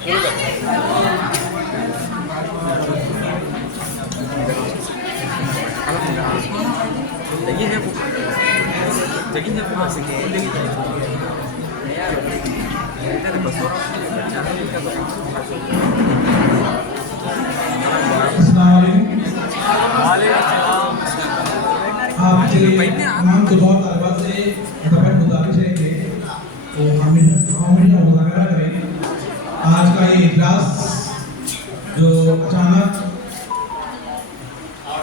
Lagi saya buka. Jadi saya buka sedikit lagi. Ya, kita ada besar. आपके नाम के बहुत अलवा से तबक गुजारिश है कि वो हमेशा मुजाहरा करें। आज का ये इजलास जो अचानक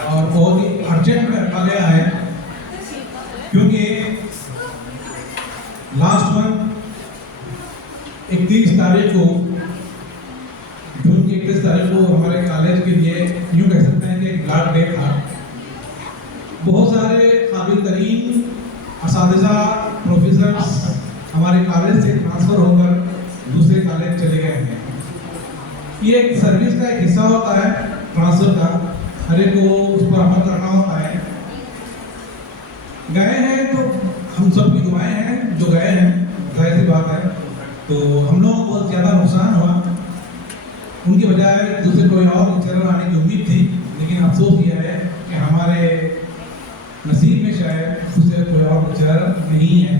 और बहुत ही अर्जेंट में रखा गया है, क्योंकि लास्ट मंथ 31 तारीख को, जून की 31 तारीख को हमारे कॉलेज के लिए यूँ कह सकते हैं कि ब्लड डे था। बहुत सारे काबिल तरीन असातिज़ा प्रोफेसर्स हमारे कॉलेज से ट्रांसफ़र होकर दूसरे कॉलेज चले गए हैं। ये एक सर्विस का एक हिस्सा होता है ट्रांसफ़र का, हर एक को उस पर अमल करना होता है। गए हैं तो हम सब की दुआएं हैं, जो गए हैं जाहिर सी बात है। तो हम लोगों को बहुत ज़्यादा नुकसान हुआ, उनकी बजाय दूसरे कोई और लेक्चरर आने की उम्मीद थी, लेकिन अफसोस यह है कि हमारे नसीब में शायद दूसरे कोई और लेक्चरर नहीं है।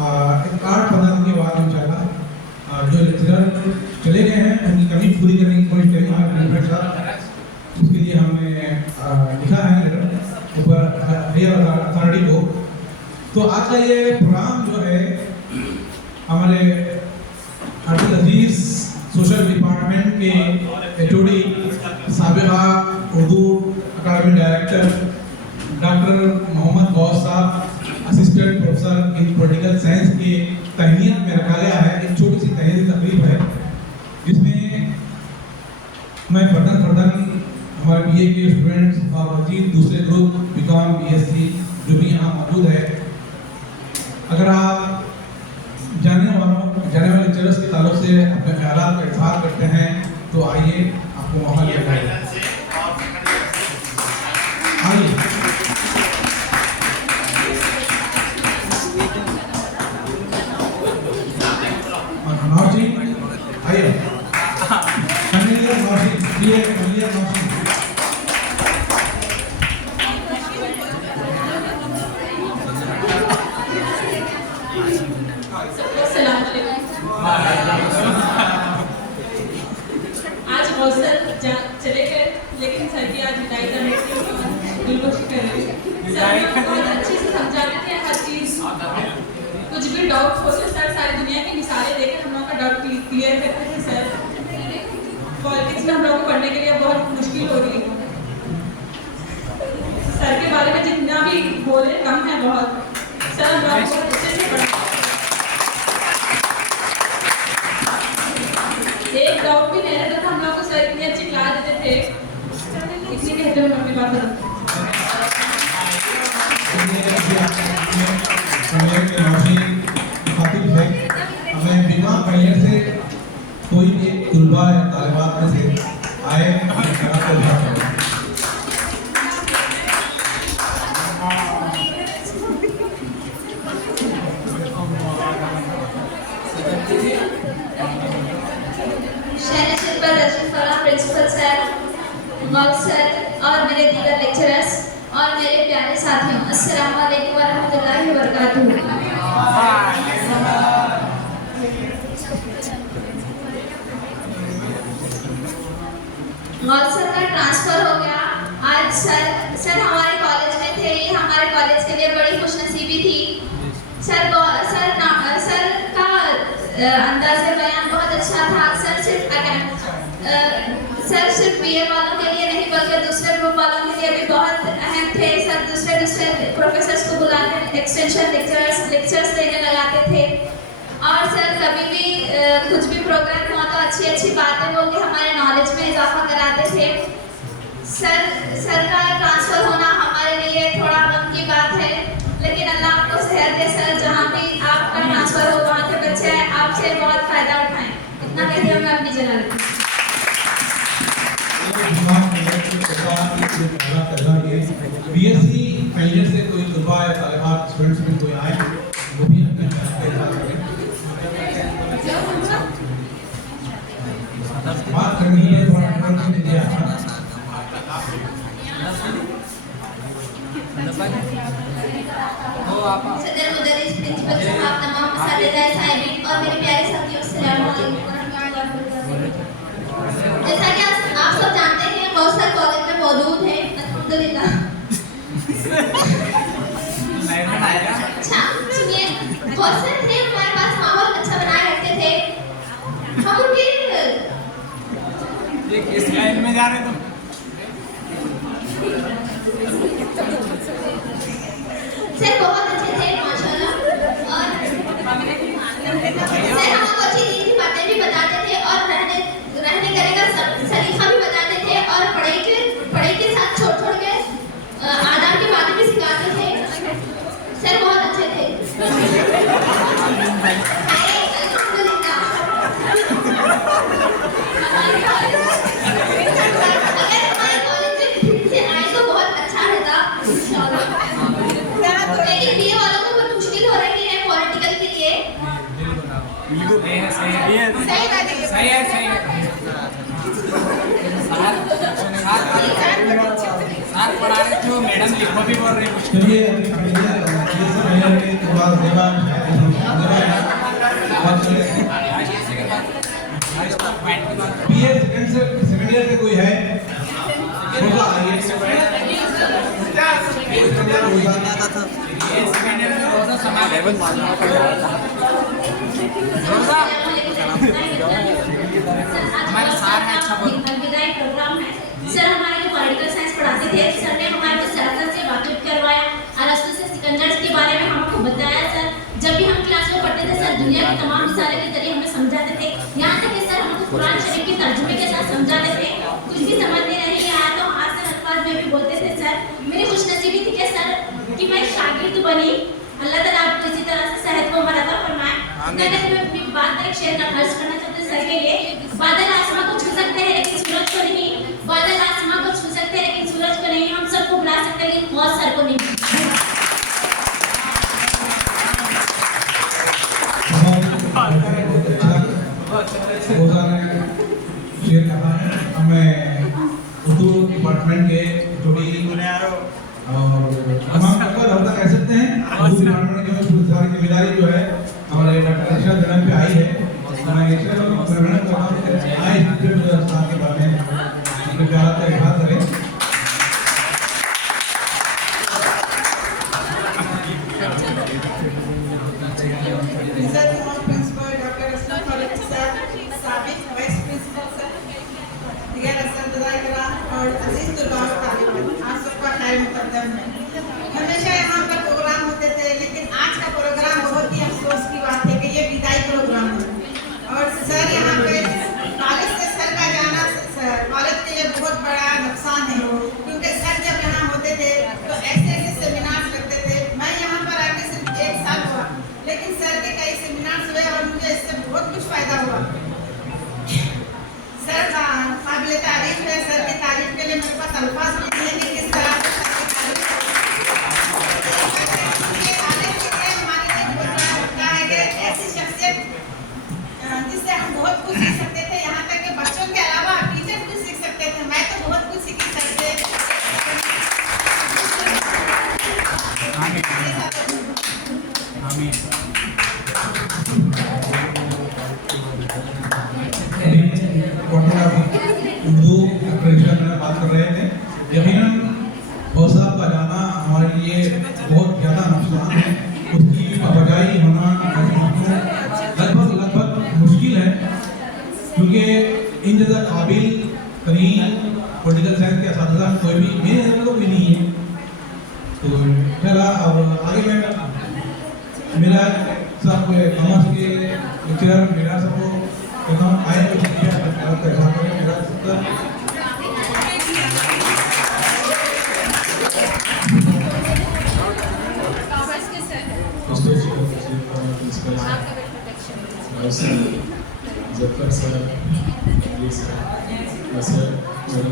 8-15 दिन के बाद इंशाल्लाह जो लेक्चरर चले गए हैं उनकी कमी पूरी करने की कोशिश करेंगे हमारे प्रिंसिपल साहब। उसके लिए हमने लिखा है लेटर ऊपर हायर अथॉरिटी को। तो आज का ये प्रोग्राम जो है हमारे अब्दुल अजीज सोशल डिपार्टमेंट के HOD साबिका उर्दू अकादमी डायरेक्टर डॉक्टर मोहम्मद गौस साहब, assistant professor in political science के तहनीत में रखा गया है। एक छोटी सी तहनीती तकरीब है जिसमें मैं फर्दन हमारे BA के स्टूडेंट्स और मजीद दूसरे ग्रुप BCom BSc जो भी यहाँ मौजूद है, अगर आप जाने वाले लेक्चरर्स के ताल्लुक से अपने ख्यालात का इज़हार करते हैं तो आइए, आपको मौका दिया जाएगा। आइए आज हॉस्टल चले गए, लेकिन सर की आज विदाई करने की दिलखुशी कर रही है। सर बहुत अच्छे से समझाते थे हर चीज़, कुछ भी डाउट हो तो सर सारी दुनिया की मिसालें देकर हम लोगों का डाउट क्लियर करते थे। सर पॉलिटिक्स में हम लोगों को पढ़ने के लिए बहुत मुश्किल हो रही है। सर के बारे में जितना भी बोले कम है बहुत। सर हम लोगों को अच्छे से पढ़ा, एक डाउट भी नहीं रहता था हम लोग को। सर इतनी अच्छी क्लास देते थे। इतनी कहते हुए अपनी बात बताऊँ, हमें बिना पढ़ने से कोई भी तुलबा या तालिबात में से आए प्रिंसिपल सर, मौलवी सर और मेरे दीगर लेक्चरर्स और मेरे प्यारे साथियों, अस्सलाम वालेकुम वरहमतुल्लाहि वबरकातुहू। मौलवी सर का ट्रांसफर हो गया। आज सर हमारे कॉलेज में थे, ये हमारे कॉलेज के लिए बड़ी खुशनसीबी थी। सर का अंदाज़े बयान बहुत अच्छा था। सर सिर्फ BA वालों के लिए नहीं बल्कि दूसरे ग्रुप वालों के लिए भी बहुत अहम थे। सर दूसरे प्रोफेसर्स को बुलाकर एक्सटेंशन लेक्चर्स देने लगाते थे। और सर कभी भी कुछ भी प्रोग्राम हुआ तो अच्छी बातें बोल के हमारे नॉलेज में इजाफा कराते थे। सर का ट्रांसफ़र होना हमारे लिए थोड़ा गम की बात है, लेकिन अल्लाह आपको सेहत दे। सर जहाँ भी आपका ट्रांसफ़र हो वहाँ के बच्चे आपसे बहुत फ़ायदा उठाएं। इतना कहते हुए मैं अपनी जगह रखूँ। BSc फाइनल से कोई तुलबा या तालिबात स्टूडेंट्स में कोई आए वो भी अपने बात करने के लिए थोड़ा इंट्रोडक्शन दे दिया। सदर मुदर्रिस प्रिंसिपल साहब, तमाम असातिज़ा साहिबीन और मेरे प्यारे साथियों, अस्सलाम वालेकुम। जैसा कि आप सब जानते हैं, कौसर कॉलेज में मौजूद है, अल्हम्दुलिल्लाह। अच्छा सुनिए, कौसर थे हमारे पास, माहौल अच्छा बनाए रखते थे हम उनके। किस लाइन में जा रहे तुम? सर बहुत अच्छे थे माशाल्लाह, और सर हमको अच्छी दीन की बातें भी बताते थे और रहने करने का सलीका भी बताते थे, और पढ़ाई के साथ छोड़ के आदाब की बातें भी सिखाते थे। सर बहुत अच्छे थे। अल्हम्दुलिल्लाह। अगर हमारे कॉलेज में फिर से आए तो बहुत अच्छा रहता इंशाल्लाह। लेकिन बीए वालों को बहुत मुश्किल हो रही है पॉलिटिकल के लिए। सही है। साथ पढ़ा रहे थे, मैडम लिखो भी बोल रहे कुछ। चलिए अभी ये सब है के बाद देवा बीए सेकंड ईयर से कोई है होगा आइए। हमारे सार हैं, अच्छा बोल। विदाई प्रोग्राम है। सर हमारे जो पॉलिटिकल साइंस पढ़ाते थे, सर ने हमारे को सियासत से वाकिफ करवाया, अरस्तु से सिकंदर के बारे में हमको बताया। सर जब भी हम क्लास में पढ़ते थे, सर दुनिया के तमाम मिसालें के जरिए हमें समझाते थे। यहाँ तक कि सर हमको कुरान शरीफ के तर्जुमे के साथ समझाते थे। कुछ भी समझ में नहीं आया तो आसान अल्फाज में भी बोलते थे। सर मेरी खुशनसीबी थी कि सर कि मैं शागिर्द बनी। अल्लाह ताला आपको इसी तरह से सेहत को मरता फरमाए। मैं अपनी बात का एक शेर का खर्च करना चाहते हैं सर के लिए। बादल आसमां को छू सकते हैं लेकिन सूरज को नहीं, बादल आसमां को छू सकते हैं लेकिन सूरज को नहीं। हम सबको बुला सकते हैं लेकिन बहुत सर को नहीं। रोजा ने शेर कहा है। हमें उर्दू डिपार्टमेंट के जोड़ी और तमाम लोग हम तक कह सकते हैं उर्दू डिपार्टमेंट की जो सारी जिम्मेदारी जो है हमारे डॉक्टर अर्शद जनाब पे आई है। हमारे लेक्चर में प्रेरणा का काम आए स्थान के बारे में अपने ख्याल का इजहार करें। हमेशा यहाँ पर प्रोग्राम होते थे, लेकिन आज का प्रोग्राम बहुत ही अफसोस की बात है कि ये विदाई प्रोग्राम है। और सर यहाँ पे कॉलेज से सर का जाना कॉलेज के लिए बहुत बड़ा नुकसान है, क्योंकि सर जब यहाँ होते थे तो ऐसे सेमिनार लगते थे। मैं यहाँ पर आके सिर्फ 1 साल हुआ, लेकिन सर के कई सेमिनार हुए और मुझे इससे बहुत कुछ फायदा हुआ। सर काबिल तारीफ है। सर की तारीफ के लिए मेरे पास अल्फाज नहीं है कि किस तरह से जिससे हम बहुत कुछ सीख सकते थे। यहाँ तक कि बच्चों के अलावा टीचर कुछ सीख सकते थे। मैं तो बहुत कुछ सीख सकते थे। उर्दू में बात कर रहे थे। यकीनन बहुत साहब का जाना हमारे लिए बहुत ज़्यादा नुकसान है। उसकी आवाजाही होना लगभग मुश्किल है, क्योंकि इन जैसा काबिल तरीन पॉलिटिकल साइंस के असातिज़ा कोई भी मेरे नज़र में तो कोई नहीं है। तो चला अब आगे मैं मेरा सब कॉमर्स के लेक्चरर मेरा सबको कहता हूँ आए तो मेरा जफर सर, सर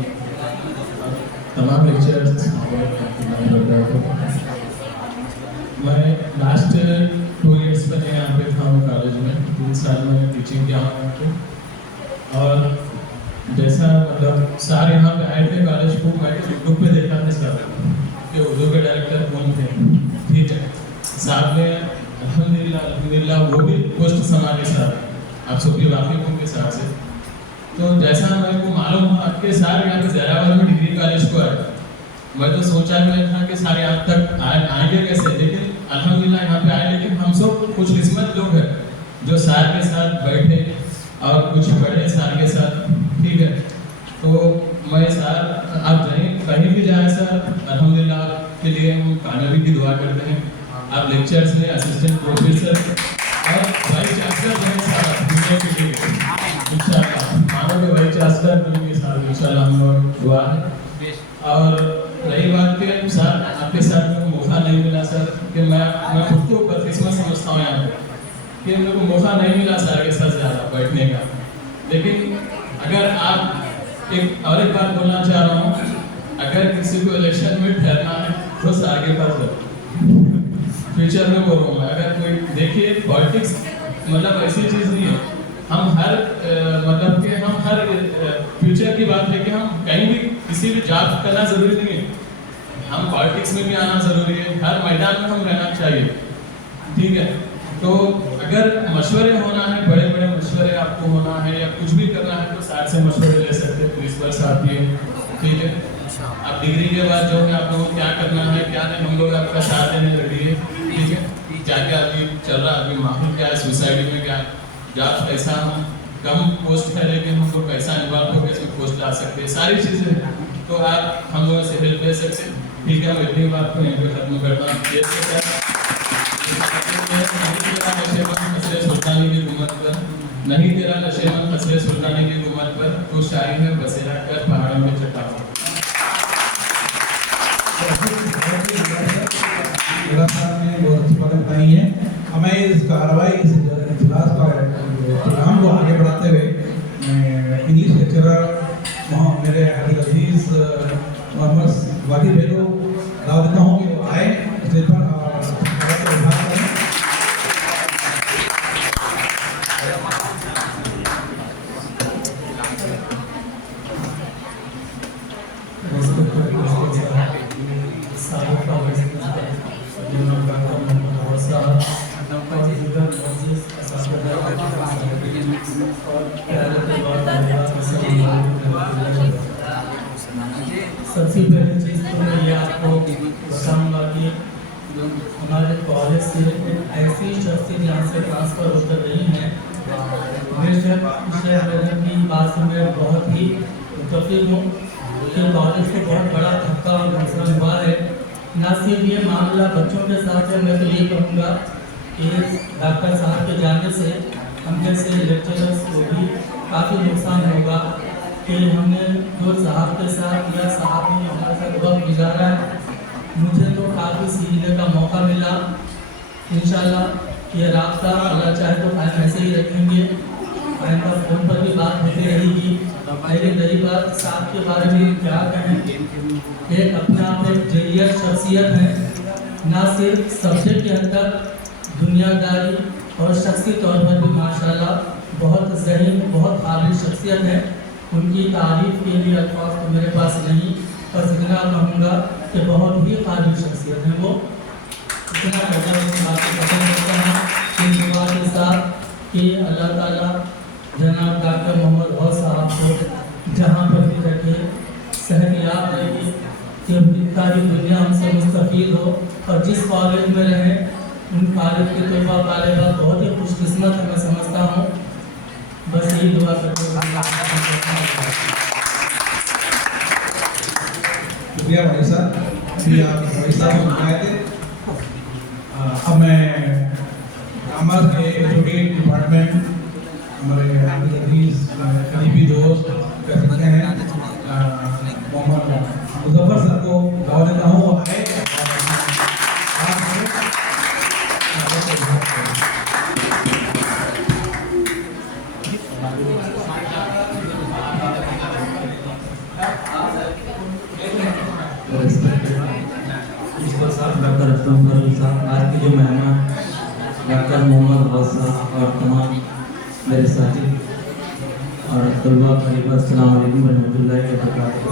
तमाम लेक्चरर्स, मैं लास्ट 2 इयर्स पहले यहाँ पे था कॉलेज में। 3 साल मैंने टीचिंग किया हूँ यहाँ पे, और जैसा मतलब सर यहाँ पे आए थे कॉलेज को, मैं यूट्यूब पे देखा था सर कि उर्दू के डायरेक्टर कौन थे, ठीक है। साहब ने अल्हम्दुलिल्लाह वो भी पोस्ट संभाले सर, आप सब भी वाकिफ होंगे सर से। तो जैसा मेरे को मालूम हुआ कि सर यहाँ पे जहराबाद में डिग्री कॉलेज को आए, मैं तो सोचा मैं था कि सारे यहाँ तक आएंगे कैसे, लेकिन अल्हम्दुलिल्लाह यहाँ पे आए। लेकिन हम सब कुछ किस्मत लोग हैं जो सर के साथ बैठे और कुछ पढ़े सर के साथ, ठीक है। तो मैं सर आप कहीं भी जाए सर, अल्हम्दुलिल्लाह के लिए हम कामयाबी की दुआ करते हैं। आप लेक्चर्स में असिस्टेंट प्रोफेसर और वाइस चांसलर बने सर दुनिया के लिए इंशाल्लाह, मानो के वाइस चांसलर बनेंगे सर इंशाल्लाह, हम दुआ है। और रही बात के सर आपके साथ में मौका नहीं मिला सर, कि मैं खुद को बदकिस्मत समझता हूँ यहाँ पे कि मेरे को मौका नहीं मिला सर के साथ ज़्यादा बैठने का। लेकिन अगर आप एक बात बोलना चाह रहा हूँ, अगर किसी को इलेक्शन में ठहरना है तो सर के पास जाओ, फ्यूचर में बोल रहा हूँ। अगर कोई देखिए पॉलिटिक्स मतलब ऐसी चीज़ नहीं है, हम हर मतलब कि हम हर फ्यूचर की बात है कि हम कहीं भी किसी भी जॉब करना ज़रूरी नहीं है, हम पॉलिटिक्स में भी आना ज़रूरी है, हर मैदान में हम रहना चाहिए, ठीक है। तो अगर मशवरे होना है, बड़े बड़े मशवरे आपको होना है या कुछ भी करना है तो सर से मशवरे ले सकते हैं, प्रिंसिपल साहब भी, ठीक है। अब डिग्री के बाद जो है आप लोगों को क्या करना है क्या नहीं, हम लोग आपका साथ देने लगे, ठीक है। क्या क्या अभी चल रहा है, अभी माहौल क्या है सोसाइटी में, क्या जॉब कैसा हम कम पोस्ट है लेकिन हमको पैसा इन्वॉल्व होकर इसमें पोस्ट ला सकते हैं, सारी चीज़ें तो आप हम लोगों से हेल्प ले सकते हैं, ठीक है। मैं इतनी बात को यहीं पर खत्म करता हूँ। सुल्तानी की गुम्बद पर नहीं तेरा नशेमन फसले सुल्तानी की गुम्बद पर, तो शाही है बसेरा कर पहाड़ों में चट्टान। बहुत अच्छी बातें बताई हैं। हमें इस कार्रवाई इस इजलास का प्रोग्राम को आगे बढ़ाते हुए इंग्लिश लेक्चरर मेरे अजीज मोहम्मद वाकिफ भाई को दावत देता हूँ कि वो आए स्टेज पर और सबसे पहली चीज़ तो मैं ये आपको बताऊंगा कि हमारे कॉलेज से ऐसी शख्सियत यहाँ से ट्रांसफ़र होकर रही हैं, बेशक की बात से मैं बहुत ही मुतफ़िक़ हूँ कि कॉलेज को बहुत बड़ा धक्का और नुकसान हुआ है। न सिर्फ ये मामला बच्चों के साथ है, मैं तो ये कहूँगा कि डॉक्टर साहब के जाने से हम जैसे लेक्चरर्स को भी काफ़ी नुकसान होगा कि हमने जो साहब के साथ या साहब ने हमारे साथ वक्त गुजारा है, मुझे तो काफ़ी सीखने का मौका मिला। इंशाल्लाह ये रास्ता अल्लाह चाहे तो ऐसे ही रखेंगे, आइंदा फोन पर भी बात होती रहेगी। लेकिन रही बात साहब के बारे में क्या कहें, एक अपने आप में जलील शख्सियत है, ना सिर्फ सब्जेक्ट के अंदर दुनियादारी और शख्सी तौर पर भी माशाल्लाह बहुत ज़हीन बहुत काबिल शख्सियत है। उनकी तारीफ के लिए अल्फाज तो मेरे पास नहीं, बस इतना कहूँगा कि बहुत ही काबिल शख्सियत है वो। इतना कहकर खत्म करता हूँ इन दुआ के साथ कि अल्लाह ताला जनाब डॉक्टर मोहम्मद गौस साहब को जहाँ पर भी रखे सेहतियाब रहे कि सारी दुनिया हमसे मुस्तफ़ीद हो, और जिस कॉलेज में रहें उन कॉलेज के तलबा तालिबा बहुत ही खुशकिस्मत है, मैं समझता हूँ। बस यही दुआ करते शुक्रिया भाई साहब कि आप भाई साहब को आए थे। अब मैं कॉमर्स के एजुकेट डिपार्टमेंट हमारे अजीज करीबी दोस्त कह सकते हैं मोहम्मद मुजफ्फर सर को दावत देता हूँ, वो आए डॉक्टर अब्दुल साहब, आज के जो मेहमान डॉक्टर मोहम्मद गौस साहब और तमाम मेरे साथी और तलबा तलीबा अस्सलाम वालेकुम रहमतुल्लाहि व बरकातहू।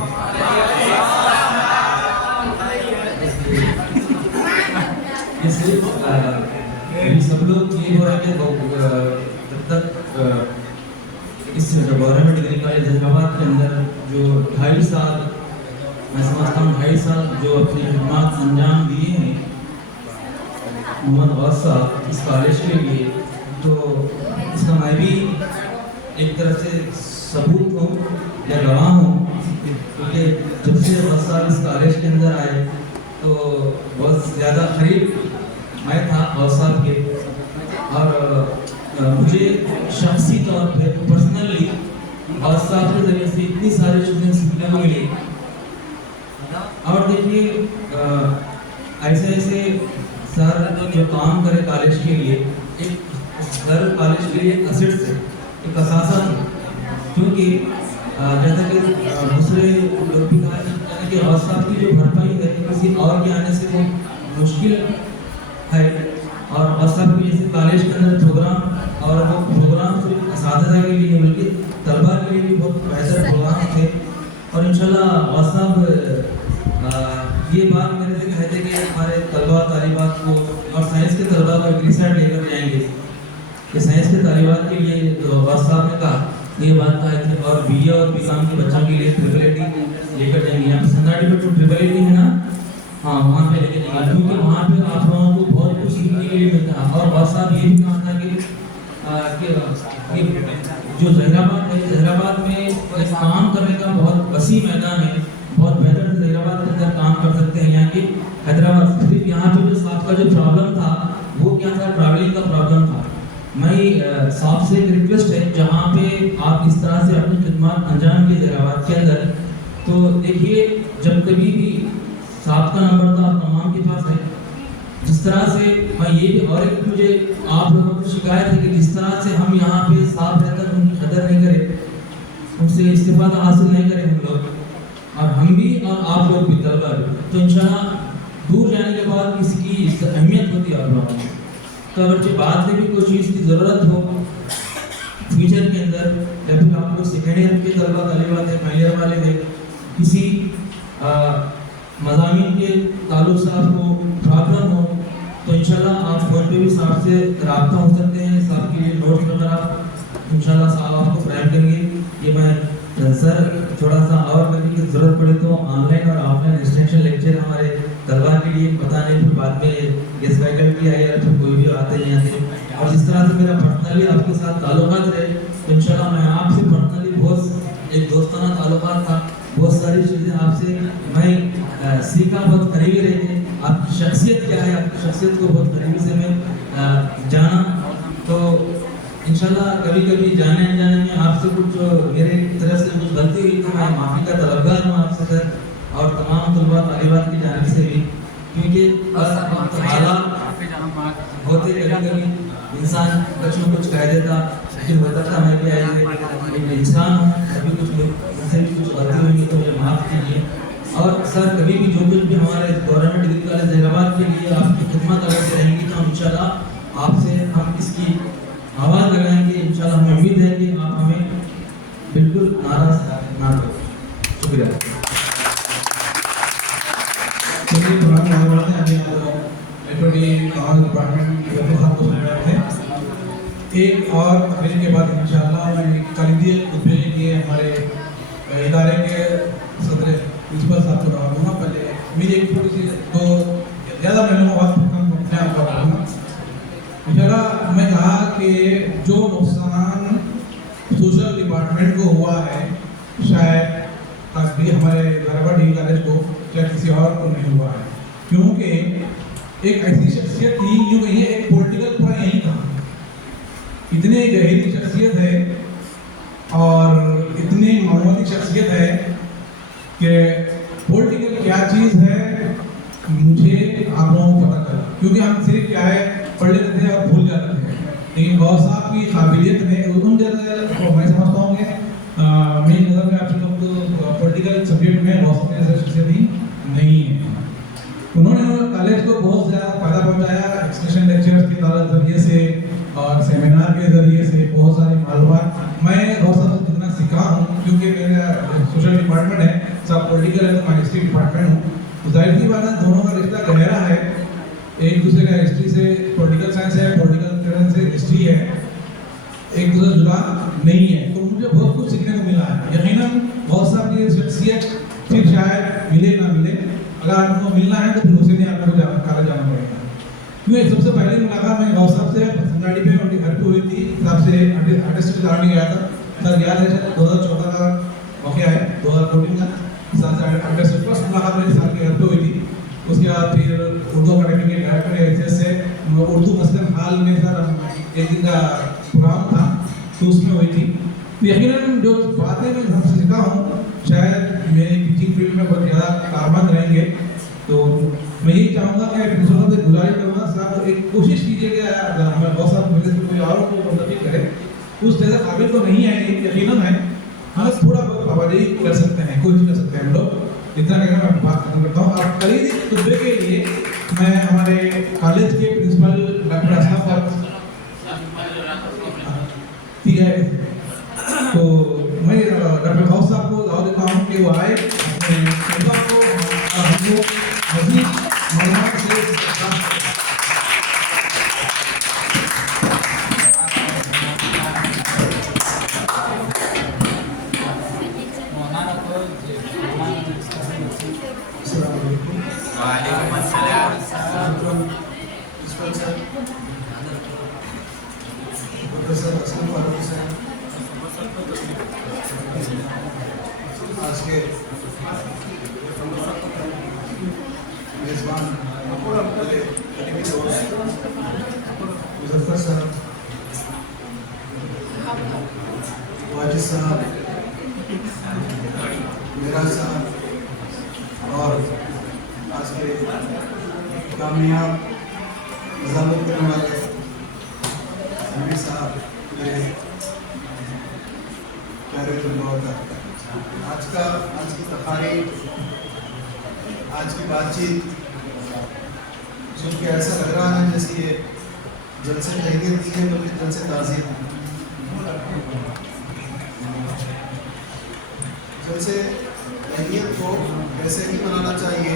जैसे अभी सब लोग ये हो रहा है कि जब तक इस गवर्नमेंट डिग्री कॉलेज हैदराबाद के अंदर जो 2.5 साल, मैं समझता हूँ 2.5 साल जो अपनी खिदमत अंजाम दिए हैं मोहम्मद गौस साहब इस कॉलेज के लिए, तो इसका मैं भी एक तरह से सबूत हूँ या गवाह हूँ, क्योंकि जब से गौस साहब इस कॉलेज के अंदर आए तो बहुत ज़्यादा करीब मैं था गौस साहब के, और मुझे शख्सी तौर पे पर्सनली गौस साहब के ज़रिए से इतनी सारी चीज़ें सीखने को मिली। और देखिए ऐसे ऐसे सर जो काम करे कॉलेज के लिए, एक सर कॉलेज के लिए असेट्स है, एक असासा है, क्योंकि जैसा कि दूसरे लोग भी कहा कि गौस साहब की जो भरपाई है किसी और के आने से वो मुश्किल है, और गौस साहब की जैसे कॉलेज के अंदर प्रोग्राम, और वो प्रोग्राम सिर्फ असातिज़ा के लिए बल्कि तलबा के लिए भी बहुत बेहतर प्रोग्राम थे। और इंशाल्लाह गौस साहब ये बात मेरे से कहते कि हमारे तलबा तालिबात को और साइंस के तलबा को एक रिसर्च लेकर जाएंगे, कि साइंस के तालिबात के लिए तो गौस साहब ने कहा ये बात कही थी, और BA और BCom के बच्चों के लिए ट्रिपल लेकर जाएंगे। यहाँ पे संगाड़ी में जो ट्रिपल है ना, हाँ वहाँ पे लेकर जाएंगे, क्योंकि वहाँ पे आप लोगों को बहुत कुछ सीखने के लिए मिलता है। और गौस साहब ये भी कहा था कि जो जहीराबाद है, जहीराबाद में एक काम करने का बहुत वसी मैदान है, बहुत बेहतर से जहीराबाद के अंदर काम कर सकते हैं। यहाँ की हैदराबाद सिर्फ यहाँ पे जो साहब का जो प्रॉब्लम था वो क्या था, ट्रैवलिंग का प्रॉब्लम था। मैं साहब से एक रिक्वेस्ट है, जहाँ पे आप इस तरह से अपनी खिदमत अंजाम की जहीराबाद के अंदर, तो देखिए जब कभी भी साहब का नंबर था आप तमाम के पास है, जिस तरह से मैं ये भी, और एक मुझे आप लोगों को शिकायत है कि जिस तरह से हम यहाँ पे साफ रहकर उनकी कदर नहीं करें, उनसे इस्तिफादा हासिल नहीं करें हम लोग, और हम भी और आप लोग भी तलबा भी, तो इंशाल्लाह दूर जाने के बाद किसी की अहमियत होती है आप लोगों को। तो अगर जो बाद में भी कोई चीज़ की ज़रूरत हो फ्यूचर के अंदर, या फिर आप लोग सेकेंड ईयर के तलबा तालिबात है, पहले ईयर वाले हैं, किसी मज़ामीन के ताल्लुक से आपको प्रॉब्लम हो, तो इंशाल्लाह आप फ़ोन पे भी साहब से रब्ता हो सकते हैं। साहब के लिए नोट्स वगैरह इंशाल्लाह साहब आपको फ्राहम करेंगे। ये मैं सर थोड़ा सा और करने की ज़रूरत पड़े तो ऑनलाइन और ऑफलाइन एक्सटेंशन लेक्चर हमारे तलबा के लिए पता नहीं, फिर बाद में गेस्ट फैकल्टी आए या फिर कोई भी आते हैं यहाँ से, और जिस तरह से मेरा पर्सनली आपके साथ ताल्लुकात रहे, तो इंशाल्लाह मैं आपसे पर्सनली बहुत एक दोस्ताना ताल्लुकात था, बहुत सारी चीज़ें आपसे मैं सीखा, बहुत करीबी रहे, आपकी शख्सियत क्या है, आपकी शख्सियत को बहुत करीबी से मैं जाना। तो इंशाल्लाह कभी कभी जाने अनजाने में आपसे कुछ मेरे तरफ से कुछ गलती हुई तो मैं माफ़ी का तलबगार हूँ आपसे सर, और तमाम तलबा तालिबात की जानिब से भी, क्योंकि हालात होते कभी कभी इंसान कुछ न कुछ कह देता, लेकिन होता था मैं भी एक इंसान हूँ, कभी कुछ उनसे भी कुछ गलती हुई तो मुझे माफ़ कीजिए। और सर कभी भी जो कुछ भी हमारे गवर्नमेंट डिग्री कॉलेज हैदराबाद के लिए आपकी खिदमत अगर रहेंगी तो इंशाल्लाह आपसे हम इसकी आवाज़ लगाएंगे। इंशाल्लाह हमें उम्मीद है कि आप हमें बिल्कुल नाराज़ ना करें। शुक्रिया। चलिए पुराने आने वाले हैं, अभी आप डिपार्टमेंट के साथ को सुन रहे थे। एक और तकरीर के बाद इंशाल्लाह मैं कलिंदी खुतबे के लिए हमारे इदारे के सदर प्रिंसिपल साहब को रहा दूँगा। पहले मेरी एक थोड़ी सी तो ज़्यादा मैं लोगों बात अपने आप को रखूँगा। इंशाल्लाह मैं कहा कि जो नुकसान सोशल डिपार्टमेंट को हुआ है शायद भी हमारे हैदराबाद डिग्री कॉलेज को या किसी और को नहीं हुआ है, क्योंकि एक ऐसी शख्सियत थी, यूँ कहिए एक पॉलिटिकल पूरा यही था, इतनी गहरी शख्सियत है और इतनी मामूली शख्सियत है कि पॉलिटिकल क्या चीज़ है मुझे आप लोगों को पता चला, क्योंकि हम सिर्फ क्या है पढ़ लेते थे और भूल जाते थे, लेकिन गौस साहब की काबिलियत में उन जैसे मैं समझता हूँ कि मेरी नज़र में आप लोग तो पॉलिटिकल सब्जेक्ट में गौस साहब जैसे शख्सियत ही नहीं है। उन्होंने कॉलेज को बहुत ज़्यादा फायदा पहुँचाया, एक्सटेंशन लेक्चर्स के ज़रिए से और सेमिनार के ज़रिए से बहुत सारी मालूमात। मैं गौस साहब से जितना सीखा हूँ, क्योंकि मेरा सोशल डिपार्टमेंट है, सब पॉलिटिकल है, तो मैं हिस्ट्री डिपार्टमेंट हूँ। तो जाहिर सी बात है दोनों का रिश्ता गहरा है, एक दूसरे का हिस्ट्री से पॉलिटिकल साइंस है, पॉलिटिकल साइंस से हिस्ट्री है, एक दूसरे जुड़ा नहीं है। तो मुझे बहुत कुछ सीखने को मिला है। यकीनन बहुत सारी शख्सियत फिर शायद मिले ना मिले, अगर आपको मिलना है तो फिर उसे नहीं आपको काला जाना पड़ेगा। क्योंकि सबसे पहली मुलाकात में गौस साहब से संगाड़ी पे उनके घर पे हुई थी, साहब से आर्टिस्ट के दौरान गया था, सर याद है 2014 का वाक़या है, 2014 का आर्टिस्ट फर्स्ट मुलाकात मेरे साथ के घर पे हुई थी। उसके बाद फिर उर्दू अकाडमी के डायरेक्टर हैसियत से उर्दू मस्जिद हाल में सर एक दिन का प्रोग्राम था, तो उसमें हुई थी। तो यकीनन जो बातें मैं हमसे सीखा हूँ शायद मेरी टीचिंग फील्ड में बहुत ज़्यादा कारगर रहेंगे। तो मैं यही चाहूँगा कि प्रिंसिपल से गुजारिश करूँगा, साहब एक कोशिश कीजिए कि हमारे बहुत सारे मेरे से कोई और को मुंतकिल करे, उस जैसा काबिल तो नहीं है, यकीनन है, हाँ थोड़ा बहुत आवाज़ी कर सकते हैं, कोशिश कर सकते हैं हम लोग। इतना कहना मैं बात खत्म करता हूँ। आप कल ही खुतबे के लिए मैं हमारे कॉलेज के प्रिंसिपल डॉक्टर असलम ठीक है, तो मैं डॉक्टर गौस साहब को दावा देता हूँ कि वो आए अपने तलबा को हमको मज़ीद मालूमात से वालेकुम अस्सलाम। आज के मेजबान मुजफ्फर साहब, वाजिद साहब, मेरा साहब और आज के कामयाब निजामुल करने वाले अमीर साहब, मेरे प्यारे तलबा, आज की तकारीर, आज की बातचीत सुन के ऐसा लग रहा है जैसे ये जलसे तहरीर नहीं है बल्कि जलसे ताज़ीर है। जलसे तहरीर को ऐसे ही बनाना चाहिए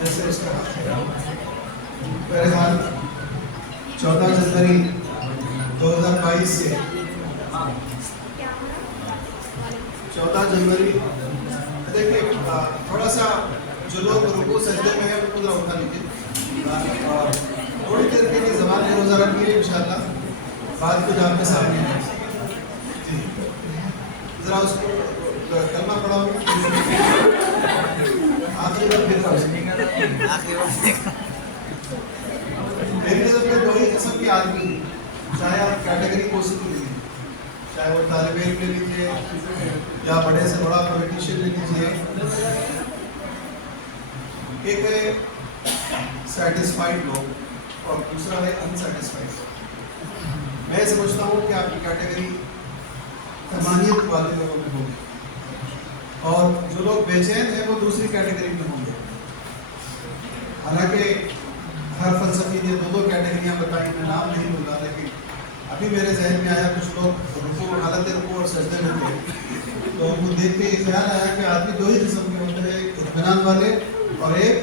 जैसे उसका बहरहाल 14 जनवरी 2022 से 14 जनवरी देखिए, थोड़ा सा जो लोग रुकू सजदे में है उनको जरा उठा लीजिए और थोड़ी देर के लिए ज़बान में रोज़ा रखिए, इंशाल्लाह बात कुछ आपके सामने है। जरा उसको कलमा पढ़ाओ, आखिरी बार फिर मेरी नज़र में दो ही किस्म के आदमी, चाहे आप कैटेगरी को से लीजिए, चाहे वो तालिब इल्म ले लीजिए या बड़े से बड़ा पॉलिटिशियन ले लीजिए। एक है सेटिस्फाइड लोग और दूसरा है अनसेटिस्फाइड। मैं समझता हूँ कि आपकी कैटेगरी तमानियत वाले लोगों में होगी और जो लोग बेचैन हैं वो दूसरी कैटेगरी में होंगे। हालांकि हर फलसफी ने दो कैटेगरियाँ बताई, मैं नाम नहीं बोला, लेकिन अभी मेरे जहन में आया कुछ लोग रुकू, हालत रुकू और सजदे में थे, तो उनको देख के ख्याल आया कि आदमी दो ही किस्म के होते हैं, इत्मीनान वाले और एक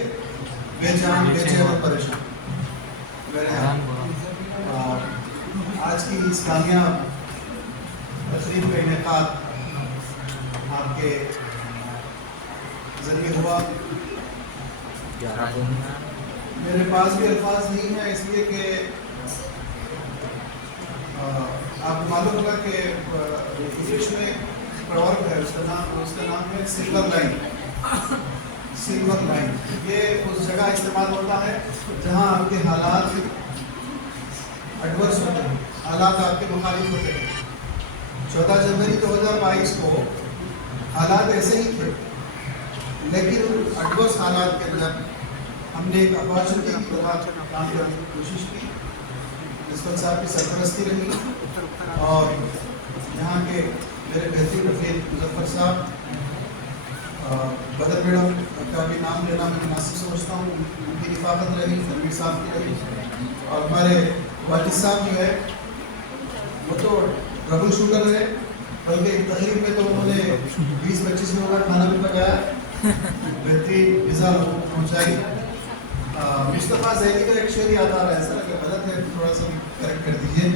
बेचैन और परेशान। आज की इस कामयाब तकरीब का इनेकाद आपके जरिए हुआ। मेरे पास भी अल्फाज नहीं है, इसलिए कि आपको मालूम होगा कि इंग्लिश में प्रवर्ब है, उसका नाम है सिल्वर लाइन। सिल्वर लाइन ये उस जगह इस्तेमाल होता है जहां आपके हालात एडवर्स होते हैं, हालात आपके मुखालिफ होते हैं। 14 जनवरी 2022 को हालात ऐसे ही थे, लेकिन एडवर्स हालात के अंदर हमने एक अपॉर्चुनिटी की तरह काम करने की कोशिश की। प्रिंसिपल साहब की सरपरस्ती रही और यहाँ के मेरे बेहतरीन रफीक मुजफ्फर साहब, बदर मैडम का भी नाम लेना मैं मुनासिब समझता हूँ, उनकी रिफाकत रही, तनवीर साहब की रही और हमारे वाजिद साहब जो है वो तो ट्रबल शूटर है, बल्कि एक तकरीब में तो उन्होंने 20-25 लोगों का खाना भी पकाया, बेहतरीन पिज़्ज़ा लोगों को पहुँचाई। मुस्तफ़ा ज़ैदी का एक शेर याद आ रहा है, सर अगर गलत है तो थोड़ा सा करेक्ट कर दीजिए,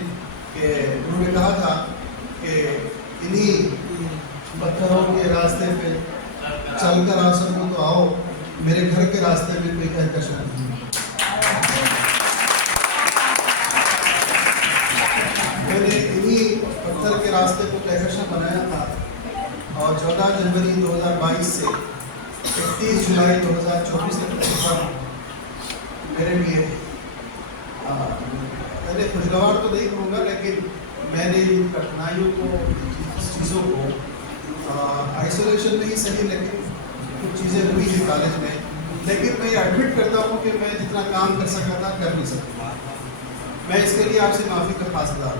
कि उन्होंने कहा था कि इन्हीं पत्थरों के रास्ते पे चलकर आ सकूं तो आओ, मेरे घर के रास्ते में कोई कहकशां नहीं। मैंने इन्हीं पत्थर के रास्ते को कहकशां बनाया था और 14 जनवरी 2022 से 31 जुलाई 2024 तक मेरे लिए मैंने खुशगवार तो नहीं कहूँगा, लेकिन मैंने इन कठिनाइयों को, इस चीज़ों को आइसोलेशन में ही सही, लेकिन कुछ चीज़ें हुई थी कॉलेज में, लेकिन मैं एडमिट करता हूँ कि मैं जितना काम कर सका था कर नहीं सका। मैं इसके लिए आपसे माफ़ी का फासला।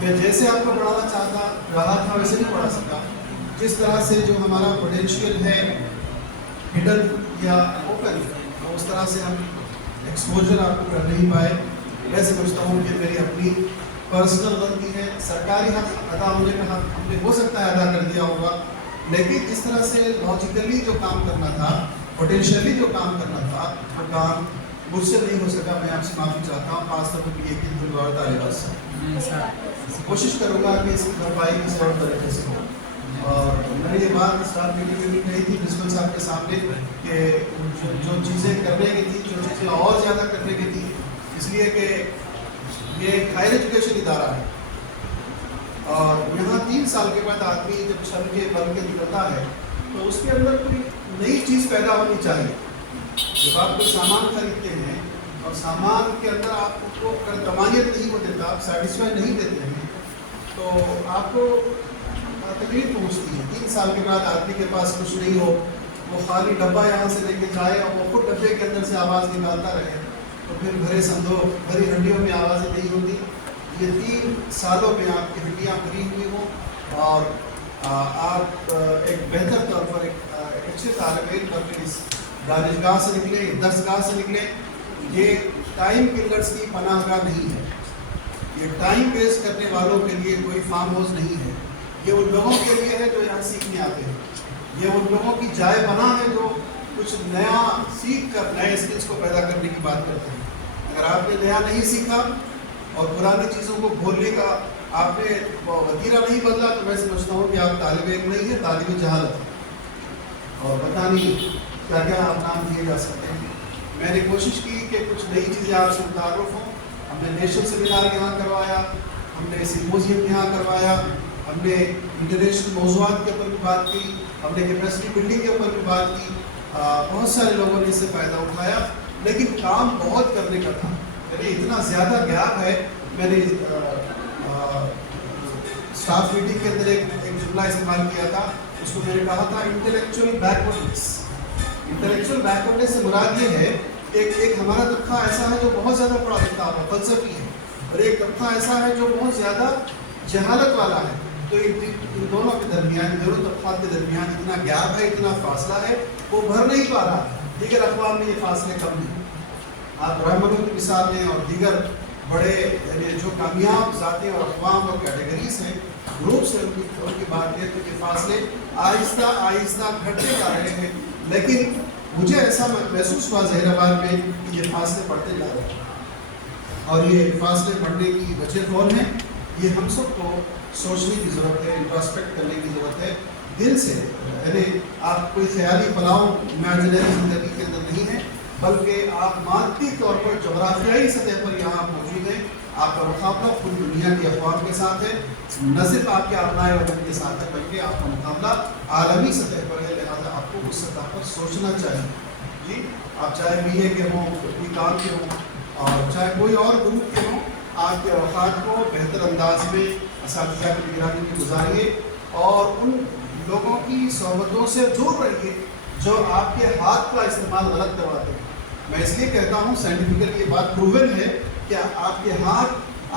मैं जैसे आपको पढ़ाना रहा था वैसे नहीं पढ़ा सका। जिस तरह से जो हमारा पोटेंशियल है हिडन या ओपन, उस तरह से हम एक्सपोजर आपको कर नहीं पाए। मैं समझता हूँ कि मेरी अपनी पर्सनल गलती है। सरकारी हक अदा होने का हक हमने हो सकता है अदा कर दिया होगा, लेकिन जिस तरह से लॉजिकली जो काम करना था, पोटेंशियली जो काम करना था, वो काम मुझसे नहीं हो सका। मैं आपसे माफ़ी चाहता हूँ। खास तौर पर यकीन दिलवार तालिबात से कोशिश करूँगा कि इसकी भरपाई किसी और तरीके से हो। और मैंने ये बात स्टाफ मीटिंग में भी कही थी प्रिंसिपल साहब के सामने कि जो चीज़ें करने की थी, जो चीज़ें और ज़्यादा करने की थी, इसलिए कि ये एक हायर एजुकेशन इदारा है और यहाँ 3 साल के बाद आदमी जब छल के बल के निकलता है तो उसके अंदर कोई नई चीज़ पैदा होनी चाहिए। जब आप कोई सामान खरीदते हैं और सामान के अंदर आपको तमानियत नहीं हो देता, आप सेटिस्फाई नहीं देते हैं, तो आपको तकलीफ पहुँचती है। 3 साल के बाद आदमी के पास कुछ नहीं हो, वो खाली डब्बा यहाँ से लेके जाए और वो खुद डब्बे के अंदर से आवाज़ निकालता रहे, तो फिर भरी हड्डियों में आवाज़ें नहीं होती। ये 3 सालों में आपकी हड्डियाँ भरी हुई हों और आप एक बेहतर तौर पर एक अच्छे तालिब इल्म करके इस दानिशगाह से निकले, दर्सगाह से निकले। ये टाइम किलर्स की पनाहगाह नहीं है, ये टाइम वेस्ट करने वालों के लिए कोई फार्म हाउस नहीं है। ये उन लोगों के लिए है जो यहाँ सीखने आते हैं, ये उन लोगों की जाए बना है जो कुछ नया सीख कर नए स्किल्स को पैदा करने की बात करते हैं। अगर आपने नया नहीं सीखा और पुरानी चीज़ों को भूलने का आपने वतीरा नहीं बदला, तो मैं समझता हूँ कि आप तालिब इल्म नहीं है, तालिब जहालत है और पता नहीं क्या क्या आप नाम दिए जा सकते हैं। मैंने कोशिश की कि कुछ नई चीज़ें आपसे मुतारुफ हों। हमने नेशनल सेमिनार यहाँ करवाया, हमने सिम्पोजियम यहाँ करवाया, हमने इंटरनेशनल मौज़ूआत के ऊपर भी बात की, हमने कैपेसिटी बिल्डिंग के ऊपर भी बात की। बहुत सारे लोगों ने इससे फ़ायदा उठाया, लेकिन काम बहुत करने का था। यानी इतना ज़्यादा गैप है। मैंने स्टाफ मीटिंग के अंदर एक जुमला इस्तेमाल किया था, उसको मैंने कहा था इंटेलेक्चुअल बैकवर्डनेस। इंटेलेक्चुअल बैकवर्डनेस से मुराद ये है कि एक हमारा तबका ऐसा है जो बहुत ज़्यादा पढ़ा लिखा हुआ फलसफी है, और एक तबका ऐसा है जो बहुत ज़्यादा जहालत वाला है। तो इन दोनों के दरमियान, दोनों तबक़ात के दरमियान इतना गैप है, इतना फासला है, वो भर नहीं पा रहा। दीगर अक़वाम में ये फासले कम हैं। आप रहमनों की मिसाल लें और दीगर बड़े यानी जो कामयाब ज़ातें और अक़वाम और कैटेगरीज हैं, ग्रुप्स हैं, उनकी बात करें तो ये फासले आहिस्ता आहिस्ता घटते जा रहे हैं। लेकिन मुझे ऐसा महसूस हुआ ज़हीराबाद में कि ये फासले बढ़ते जा रहे हैं और ये फासले बढ़ने की वजह कौन है, ये हम सबको सोचने की ज़रूरत है, इंट्रोस्पेक्ट करने की ज़रूरत है दिल से। यानी आप कोई ख्याली पलाव इमेजिनरी ज़िंदगी के अंदर नहीं है, बल्कि आप मादी तौर पर जोग्राफियाई सतह पर यहाँ मौजूद हैं। आपका मुकाबला पूरी दुनिया की अक़वाम के साथ है, न सिर्फ आपके अपनाए वतन के साथ है, बल्कि आपका मुकाबला आलमी सतह पर है। लिहाजा आपको उस सतह पर सोचना चाहिए। जी, आप चाहे BA के हों, कोई काम के हों और चाहे कोई और ग्रुप के हों, आपके औकात को बेहतर अंदाज में असातिज़ा की निगरानी में गुजारिए और उन लोगों की सोहबतों से दूर रहिए जो आपके हाथ का इस्तेमाल गलत करवाते हैं। मैं इसलिए कहता हूँ, साइंटिफिकली ये बात प्रूवन है कि आपके हाथ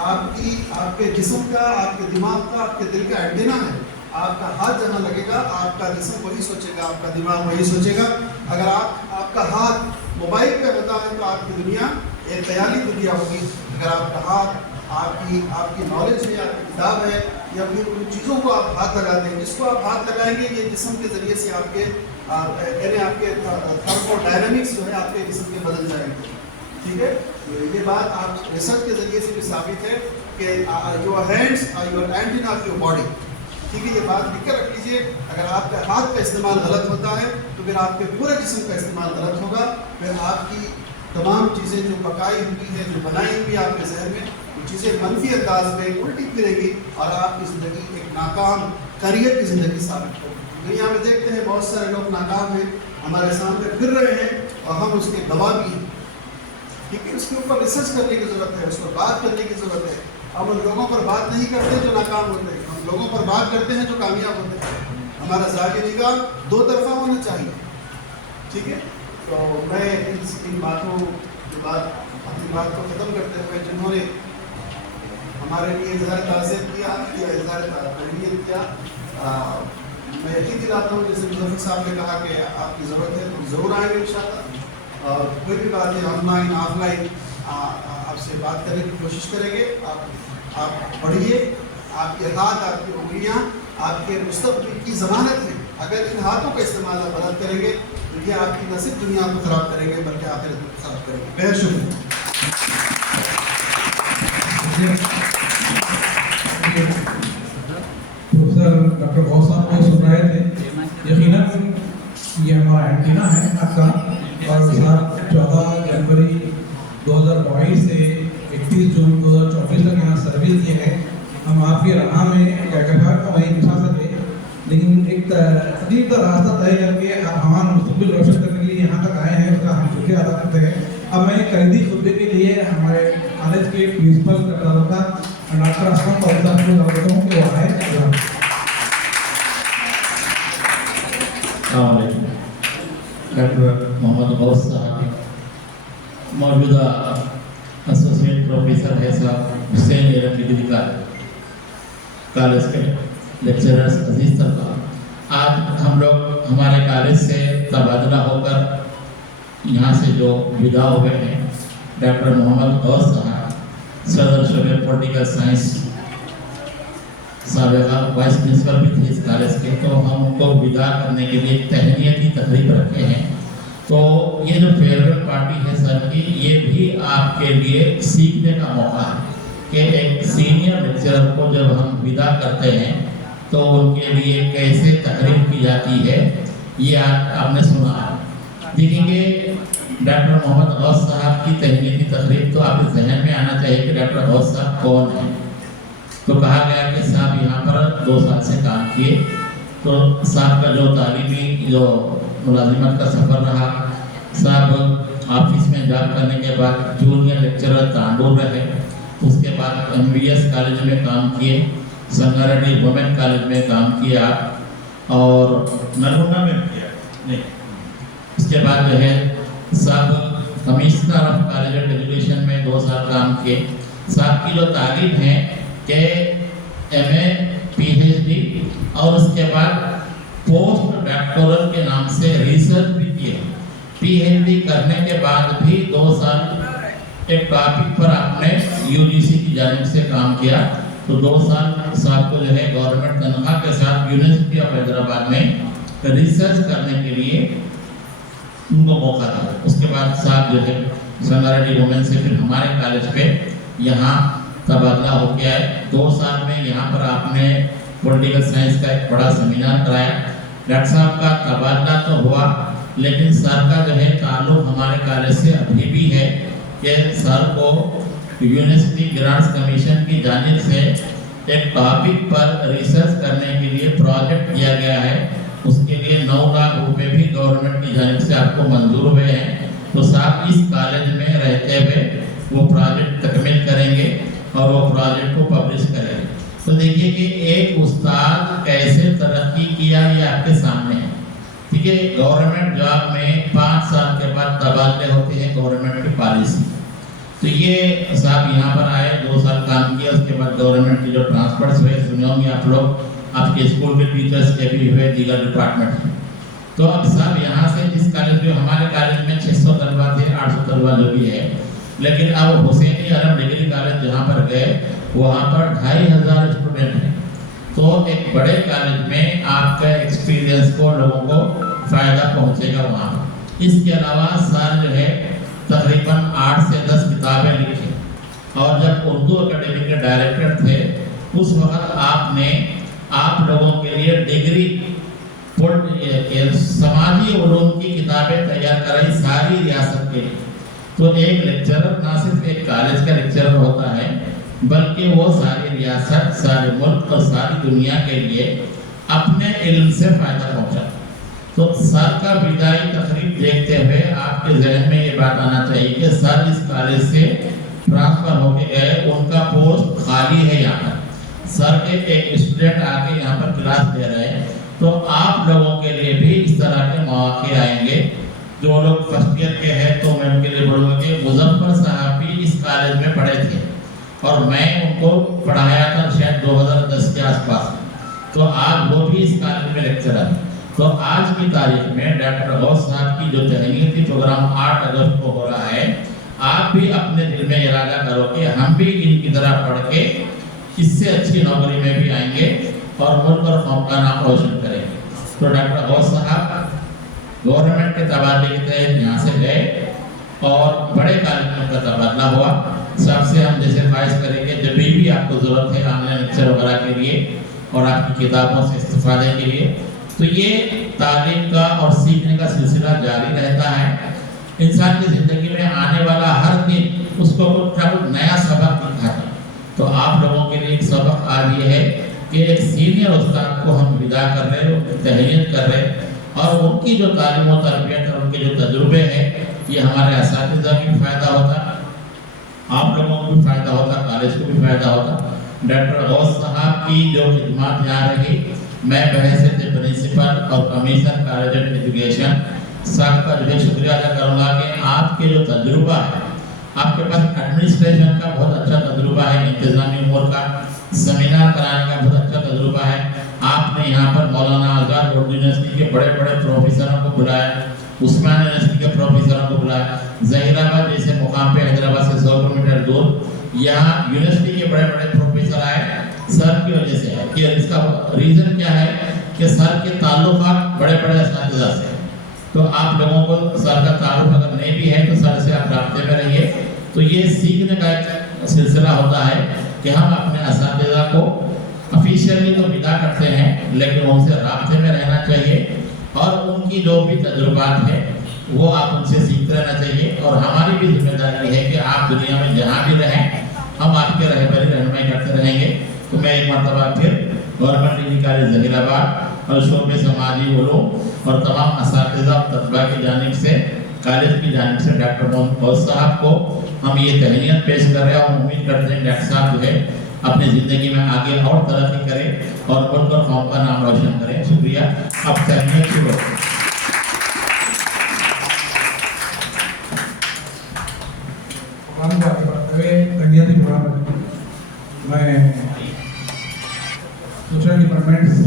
आपके जिस्म का, आपके दिमाग का, आपके दिल का एंटीना है। आपका हाथ जहाँ लगेगा आपका जिस्म वही सोचेगा, आपका दिमाग वही सोचेगा। अगर आपका हाथ मोबाइल पे होता है तो आपकी दुनिया एक ख्याली दुनिया होगी। अगर आपका हाथ आपकी नॉलेज है, आपकी किताब है, या फिर उन चीज़ों को आप हाथ लगाते हैं, जिसको आप हाथ लगाएंगे ये जिस्म के ज़रिए से आपके यानी आपके थर्मोडायनामिक्स जो है आपके जिस्म के बदल जाएंगे। ठीक है, ये बात आप रिसर्च के ज़रिए से भी साबित है कि your hands are your antenna of your body. ठीक है, ये बात लिख कर रख लीजिए। अगर आपके हाथ का इस्तेमाल गलत होता है तो फिर आपके पूरे जिस्म का इस्तेमाल गलत होगा। फिर आपकी तमाम चीज़ें जो पकाई हुई है, जो बनाई हुई है आपके जहन में, वो चीज़ें मनफी अंदाज में उल्टी फिरेंगी और आपकी ज़िंदगी एक नाकाम करियर की ज़िंदगी साबित होगी। दुनिया में देखते हैं बहुत सारे लोग नाकाम हैं, हमारे सामने फिर रहे हैं और हम उसके गवाह भी हैं। ठीक है, उसके ऊपर रिसर्च करने की ज़रूरत है, उस पर बात करने की ज़रूरत है। हम उन लोगों पर बात नहीं करते जो नाकाम होते हैं, हम लोगों पर बात करते हैं जो कामयाब होते हैं। हमारा ज़ाहिर निगाह दो तरफा होना चाहिए। ठीक है, तो मैं इन बातों के बाद अपनी बात को ख़त्म करते हुए जिन्होंने हमारे लिए इज़हार ताज़ियत किया या इज़हार तहनीत किया, मैं यकीन दिलाता हूँ जैसे मुज़फ़्फ़र साहब ने कहा कि आपकी ज़रूरत है तो ज़रूर आएंगे इंशाअल्लाह। और कोई भी बात है ऑनलाइन ऑफलाइन आपसे बात करने की कोशिश करेंगे। आप पढ़िए, आपके हाथ, आपकी उंगलियाँ आपके मुस्तक़बिल की ज़मानत है। अगर इन हाथों का इस्तेमाल आप गलत करेंगे तो ये आपकी न सिर्फ दुनिया को ख़राब करेंगे बल्कि आखिरत को ख़राब करेंगे। बेहद शुक्रिया। प्रोफेसर डॉक्टर गौस साहब को सुन रहे थे। यकीनन ये हमारा एंटीना है आपका, और 14 जनवरी 2022 से 31 जून 2024 तक यहाँ सर्विस दिए है। हम आपकी राह में कैटेगरी को वहीं बिठा सके, लेकिन एक अजीब का रास्ता तय करके आप हमारा मुस्तकबिल रोशन करने के लिए यहाँ तक आए हैं, उसका हम शुक्रिया अदा करते हैं। अब मैं करीबी खुतबे के लिए हमारे कॉलेज के प्रिंसिपल डॉक्टर असलम को लगता हूँ कि वो आए। डॉक्टर मोहम्मद गौस साहब, मौजूदा एसोसिएट प्रोफेसर है साहब हुसैन एरंगी डिग्री कॉलेज के लेक्चरर्स अजीज साहब, आज हम लोग हमारे कॉलेज से तबादला होकर यहाँ से जो विदा हुए हैं, डॉक्टर मोहम्मद गौस साहब सदर शोबे पॉलिटिकल साइंस, साबिक़ा वाइस प्रिंसिपल भी थे इस कॉलेज के, तो हम उनको विदा करने के लिए तहनीत की तकरीब रखे हैं। तो ये जो फेयरवेल पार्टी है सर की, ये भी आपके लिए सीखने का मौका है कि एक सीनियर लेक्चरर को जब हम विदा करते हैं तो उनके लिए कैसे तकरीब की जाती है, ये आपने सुना। देखेंगे डॉक्टर मोहम्मद गौस साहब की तहनीती तकरीब, तो आपके जहन में आना चाहिए कि डॉक्टर गौस साहब कौन है। तो कहा गया कि साहब यहाँ पर 2 साल से काम किए, तो साहब का जो तालीमी जो मुलाजिमत का सफ़र रहा, साहब ऑफिस में जॉब करने के बाद जूनियर लेक्चरर तांडूर रहे, उसके बाद MBS कॉलेज में काम किए, संगारेड्डी वुमेन कॉलेज में काम किया और नलगोंडा में किया नहीं। उसके बाद जो है साहब commissioner of college of education में 2 साल काम किए। साहब की जो तालीम है कि MA PhD और उसके बाद पोस्ट डॉक्टोरल के नाम से रिसर्च भी किए। PhD करने के बाद भी 2 साल एक टॉपिक पर आपने UGC की जानिब से काम किया, तो 2 साल साहब को जो है गवर्नमेंट तनख्वाह के साथ यूनिवर्सिटी ऑफ हैदराबाद में रिसर्च करने के लिए उनको मौका था। उसके बाद साहब जो है संगारेड्डी वुमेन से फिर हमारे कॉलेज पे यहाँ तबादला हो गया है। 2 साल में यहाँ पर आपने पॉलिटिकल साइंस का एक बड़ा सेमिनार कराया। डॉक्टर साहब का तबादला तो हुआ, लेकिन सर का जो है ताल्लुक हमारे कॉलेज से अभी भी है कि सर को यूनिवर्सिटी ग्रांट्स कमीशन की जानिब से एक टॉपिक पर रिसर्च करने के लिए प्रोजेक्ट दिया गया है। उसके लिए 9 लाख रुपए भी गवर्नमेंट की जानिब से आपको मंजूर हुए हैं। तो साहब इस कॉलेज में रहते हुए वो प्रोजेक्ट तकमील करेंगे और वो प्रोजेक्ट को पब्लिश करेंगे। तो देखिए कि एक उस्ताद कैसे तरक्की किया, ये आपके सामने है। ठीक है, गवर्नमेंट जॉब में 5 साल के बाद तबादले होते हैं, गवर्नमेंट की पॉलिसी। तो ये साहब यहाँ पर आए, 2 साल काम किया, उसके बाद गवर्नमेंट की जो ट्रांसफर्स हुए सुने होंगे आप लोग, आपके स्कूल के टीचर्स के भी हुए, दीगर डिपार्टमेंट में। तो अब साहब यहाँ से जिस कॉलेज में हमारे कॉलेज में 600 तलबा थे, 800 तलबा जो भी है, लेकिन अब हुसैनी आलम डिग्री कॉलेज जहाँ पर गए वहाँ पर 2500 स्टूडेंट हैं। तो एक बड़े कॉलेज में आपका एक्सपीरियंस को लोगों को फायदा पहुँचेगा वहाँ। इसके अलावा सर जो है तकरीबन 8 से 10 किताबें लिखी और जब उर्दू अकेडमी के डायरेक्टर थे उस वक्त आपने आप लोगों के लिए डिग्री समाजी उलूम की किताबें तैयार कराई सारी रियासत के लिए। तो एक लेक्चरर ना सिर्फ एक कॉलेज का लेक्चरर होता है बल्कि वो सारी रियासत, सारे मुल्क और सारी दुनिया के लिए अपने इल्म से फायदा पहुंचा। तो सर का विदाई तकरीब देखते हुए आपके जहन में ये बात आना चाहिए कि सर इस कॉलेज से ट्रांसफर होके गए, उनका पोस्ट खाली है यहाँ पर। सर के एक स्टूडेंट आके यहाँ पर क्लास दे रहे हैं, तो आप लोगों के लिए भी इस तरह के मौके आएंगे। जो लोग फर्स्ट ईयर के हैं तो मैं उनके लिए बोलूँगा कि मुजफ्फर साहब भी इस कॉलेज में पढ़े थे और मैं उनको पढ़ाया था शायद 2010 के आसपास। तो आज वो भी इस कॉलेज में लेक्चरर है। तो आज की तारीख में डॉक्टर गौस साहब की जो तहनीती प्रोग्राम 8 अगस्त को हो रहा है, आप भी अपने दिल में इरादा करो कि हम भी इनकी तरह पढ़ के इससे अच्छी नौकरी में भी आएंगे और मुल्क और कौम का नाम रोशन करेंगे। तो डॉक्टर गौस साहब गवर्नमेंट के तबादले के तहत यहाँ से गए और बड़े कॉलेज में उनका तबादला हुआ। सबसे हम जैसे ख्वाहिश करेंगे जब भी आपको ज़रूरत है ऑनलाइन लेक्चर वगैरह के लिए और आपकी किताबों से इस्तेफादे के लिए, तो ये तालीम का और सीखने का सिलसिला जारी रहता है। इंसान की ज़िंदगी में आने वाला हर दिन उसको कुछ नया सबक दिखाता है। तो आप लोगों के लिए एक सबक आज ये है कि एक सीनियर उस्ताद को हम विदा कर रहे हैं, तहनीत कर रहे हैं और उनकी जो तालीम और तरबियत और उनके जो तजुर्बे हैं ये हमारे असातिज़ा को भी फ़ायदा होता, आप लोगों को भी फ़ायदा होता, कॉलेज को भी फ़ायदा होता। डॉक्टर गौस साहब की जो खिदमत यहाँ रही, मैं बहैसियत प्रिंसिपल और कमिश्नर कॉलेज ऑफ एजुकेशन साहब का जो है शुक्रिया अदा करूँगा कि आपके जो तजुर्बा है, आपके पास एडमिनिस्ट्रेशन का बहुत अच्छा तजुर्बा है, इंतज़ामी उमूर का सेमिनार कराने का बहुत अच्छा तजुर्बा है। आपने यहाँ पर मौलाना आज़ाद उर्दू यूनिवर्सिटी के बड़े बड़े प्रोफेसरों को बुलाया, उस्मान यूनिवर्सिटी के प्रोफेसरों को बुलाया, जहीराबाद जैसे मुकाम पे हैदराबाद से 100 किलोमीटर दूर यहाँ यूनिवर्सिटी के बड़े बड़े प्रोफेसर आए सर की वजह से है। कि इसका रीज़न क्या है कि सर के ताल्लुकात बड़े बड़े असातिज़ा से। तो आप लोगों को सर का ताल्लुक अगर नहीं भी है तो सर से आप राब्ते में रहिए। तो ये सीखने का एक सिलसिला होता है कि हम अपने असातिज़ा को ऑफिशियली तो विदा करते हैं लेकिन उनसे राब्ते में रहना चाहिए और उनकी जो भी तजुर्बात है वो आप उनसे सीखते रहना चाहिए। और हमारी भी जिम्मेदारी है कि आप दुनिया में जहाँ भी रहें हम आपके रहनुमाई करते रहेंगे। तो मैं एक मरतबा फिर गवर्नमेंट डिग्री कॉलेज जहीराबाद और शोबे समाजी उलूम और तमाम असातिज़ा और तलबा की जानिब से कॉलेज की जानिब से डॉक्टर मोहम्मद गौस साहब को हम ये तहनीत पेश कर रहे हैं और उम्मीद करते हैं डॉक्टर साहब जो है अपनी ज़िंदगी में आगे और तरक्की करें और मुल्क और कौम का नाम रोशन करें। शुक्रिया। अब तहनीत शुरू। मैं सोशल डिपार्टमेंट से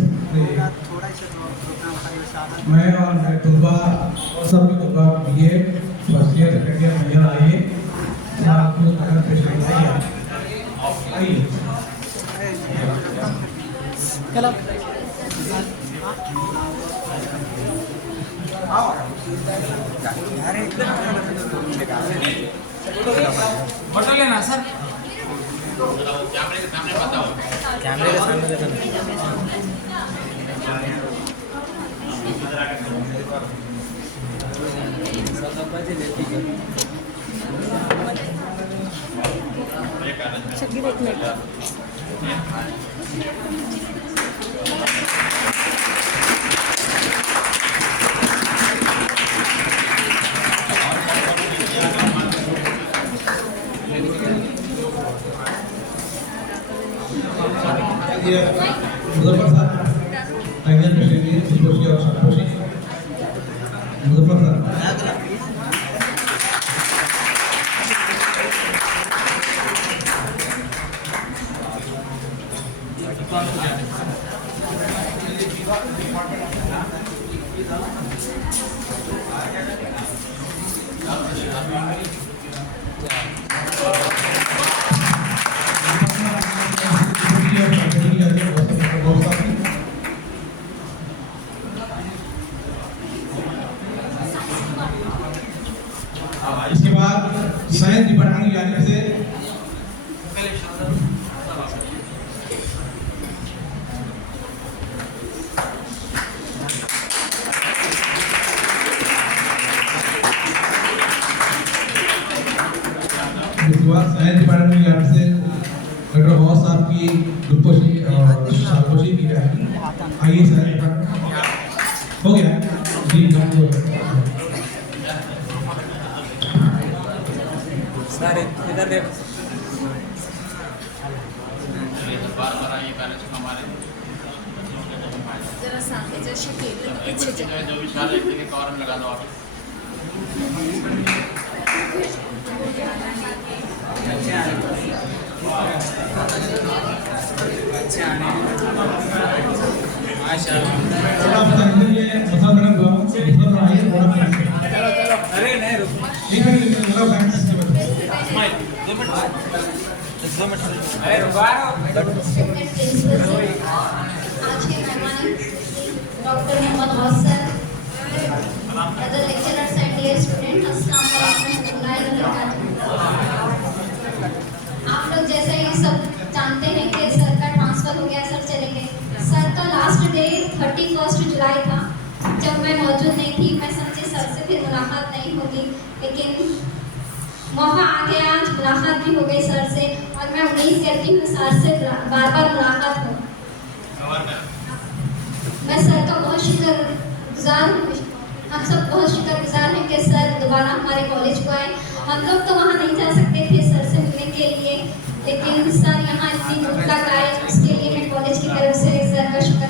मैं और मेरे तुलबा और सब के तुलबा BA first year second year महिला आइए आपको नगर पेश आइए। फोटो लेना सर, कैमरे के सामने बताओ, कैमरे के सामने देखो। मुजफ्फर साहब आइडियल प्रेसिडेंट सुपोषी और सपोषी मुजफ्फर साहब Yeah. इसके बाद साइंस डिपार्टमेंट की जानिब से साइंस डिपार्टमेंट की जानिब से डॉक्टर गौस साहब की ग्लूकोशी और शालकोशी की जाएगी। आइए सर, हो गया जी, सर इधर देख जरा सामने जैसे पीछे जो भी शाल एक कॉर्न लगा दो आप। अच्छा अरे नहीं रुको अरे रुको आज के मेहमान doctor Mohammad Hasan, other lecturers and dear student, अस्सलाम वालेकुम। आप लोग जैसे ही सब जानते हैं कि सर का ट्रांसफर हो गया, सर चले गए। सर का लास्ट डे 31 जुलाई था। जब मैं मौजूद नहीं थी, मैं समझी सर से फिर मुलाकात नहीं होगी, लेकिन मौका आ गया, आज मुलाकात भी हो गई सर से, और मैं उम्मीद करती हूँ सर से बार बार मुलाकात हो। मैं सर का बहुत शुक्रगुजार हूँ, हम सब बहुत शुक्रगुजार हैं कि सर दोबारा हमारे कॉलेज को आए। हम लोग तो वहाँ नहीं जा सकते थे सर से मिलने के लिए, लेकिन सर यहाँ इतनी दूर तक आए, उसके लिए मैं कॉलेज की तरफ से सर का शुक्र